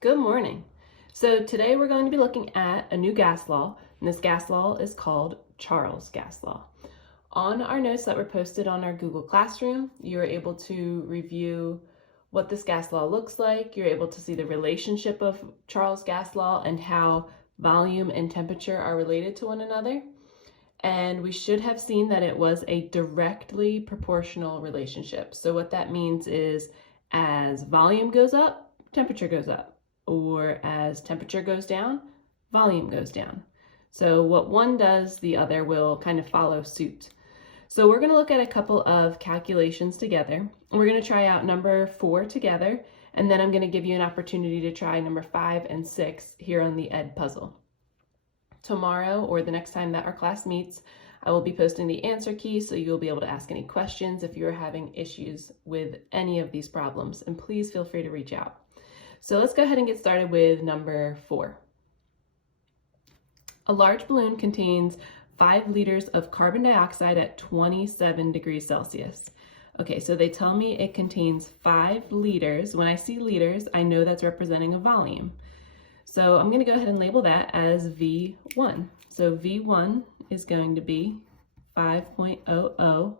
Good morning. So today we're going to be looking at a new gas law, and this gas law is called Charles gas law. On our notes that were posted on our Google Classroom, you're able to review what this gas law looks like. You're able to see the relationship of Charles gas law and how volume and temperature are related to one another. And we should have seen that it was a directly proportional relationship. So what that means is as volume goes up, temperature goes up, or as temperature goes down, volume goes down. So what one does, the other will kind of follow suit. So we're going to look at a couple of calculations together. We're going to try out number 4 together, and then I'm going to give you an opportunity to try number 5 and 6 here on the Ed puzzle. Tomorrow, or the next time that our class meets, I will be posting the answer key so you'll be able to ask any questions if you're having issues with any of these problems, and please feel free to reach out. So let's go ahead and get started with number 4. A large balloon contains 5 liters of carbon dioxide at 27 degrees Celsius. Okay, so they tell me it contains 5 liters. When I see liters, I know that's representing a volume. So I'm going to go ahead and label that as V1. So V1 is going to be 5.00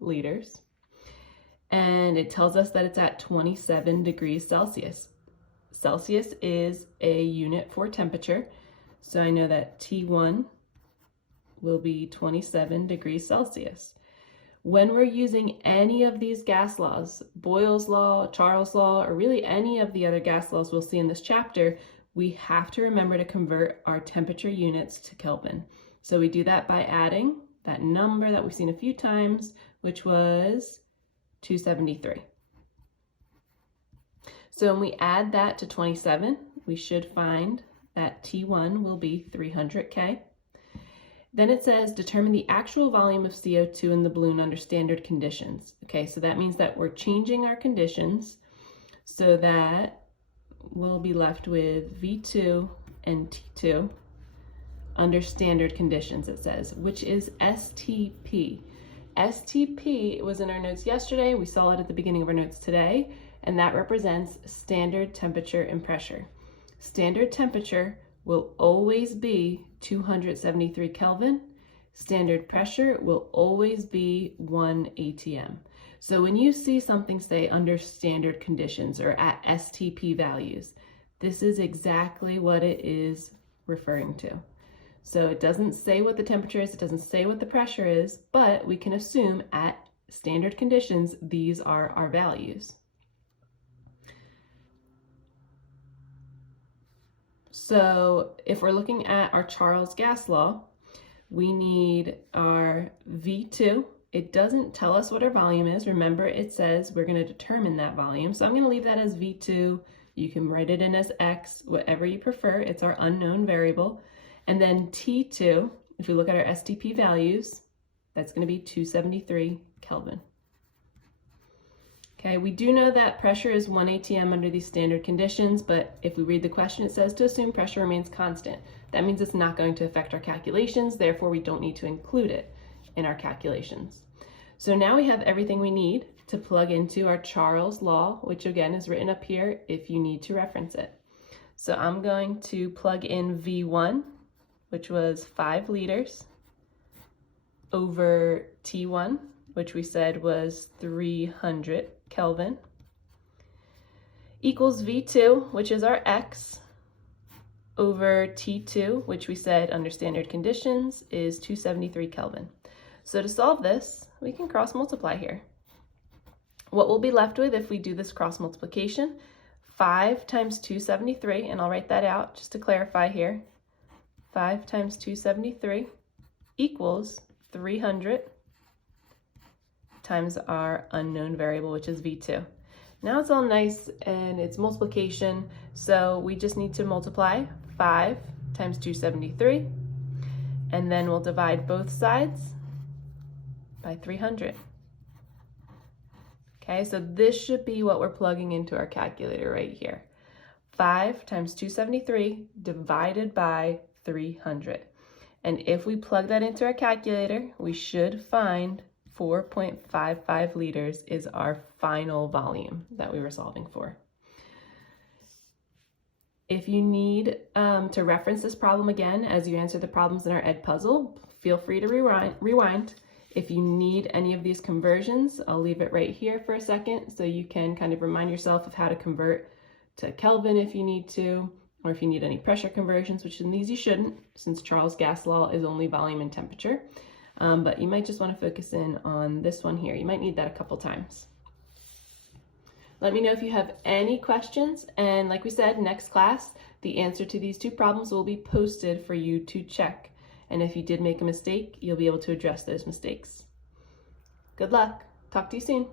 liters. And it tells us that it's at 27 degrees Celsius. Celsius is a unit for temperature. So I know that T1 will be 27 degrees Celsius. When we're using any of these gas laws, Boyle's law, Charles' law, or really any of the other gas laws we'll see in this chapter, we have to remember to convert our temperature units to Kelvin. So we do that by adding that number that we've seen a few times, which was 273. So when we add that to 27, we should find that T1 will be 300 K. Then it says determine the actual volume of CO2 in the balloon under standard conditions. Okay, so that means that we're changing our conditions so that we'll be left with V2 and T2 under standard conditions, it says, which is STP. STP was in our notes yesterday. We saw it at the beginning of our notes today, and that represents standard temperature and pressure. Standard temperature will always be 273 Kelvin. Standard pressure will always be 1 atm. So when you see something say under standard conditions or at STP values, this is exactly what it is referring to. So it doesn't say what the temperature is, it doesn't say what the pressure is, but we can assume at standard conditions, these are our values. So if we're looking at our Charles gas law, we need our V2. It doesn't tell us what our volume is. Remember, it says we're going to determine that volume. So I'm going to leave that as V2. You can write it in as X, whatever you prefer. It's our unknown variable. And then T2, if we look at our STP values, that's going to be 273 Kelvin. Okay, we do know that pressure is 1 atm under these standard conditions, but if we read the question, it says to assume pressure remains constant. That means it's not going to affect our calculations, therefore we don't need to include it in our calculations. So now we have everything we need to plug into our Charles law, which again is written up here if you need to reference it. So I'm going to plug in V1, which was 5 liters, over T1, which we said was 300 Kelvin, equals V2, which is our X, over T2, which we said under standard conditions is 273 Kelvin. So to solve this, we can cross multiply here. What we'll be left with if we do this cross multiplication, 5 times 273, and I'll write that out just to clarify here. 5 times 273 equals 300 times our unknown variable, which is V2. Now it's all nice and it's multiplication, so we just need to multiply 5 times 273, and then we'll divide both sides by 300. Okay, so this should be what we're plugging into our calculator right here. 5 times 273 divided by 300. And if we plug that into our calculator, we should find 4.55 liters is our final volume that we were solving for. If you need to reference this problem again as you answer the problems in our Ed puzzle, feel free to rewind. If you need any of these conversions, I'll leave it right here for a second so you can kind of remind yourself of how to convert to Kelvin if you need to, or if you need any pressure conversions, which in these you shouldn't, since Charles' gas law is only volume and temperature. But you might just want to focus in on this one here. You might need that a couple times. Let me know if you have any questions, and like we said, next class, the answer to these two problems will be posted for you to check. And if you did make a mistake, you'll be able to address those mistakes. Good luck. Talk to you soon.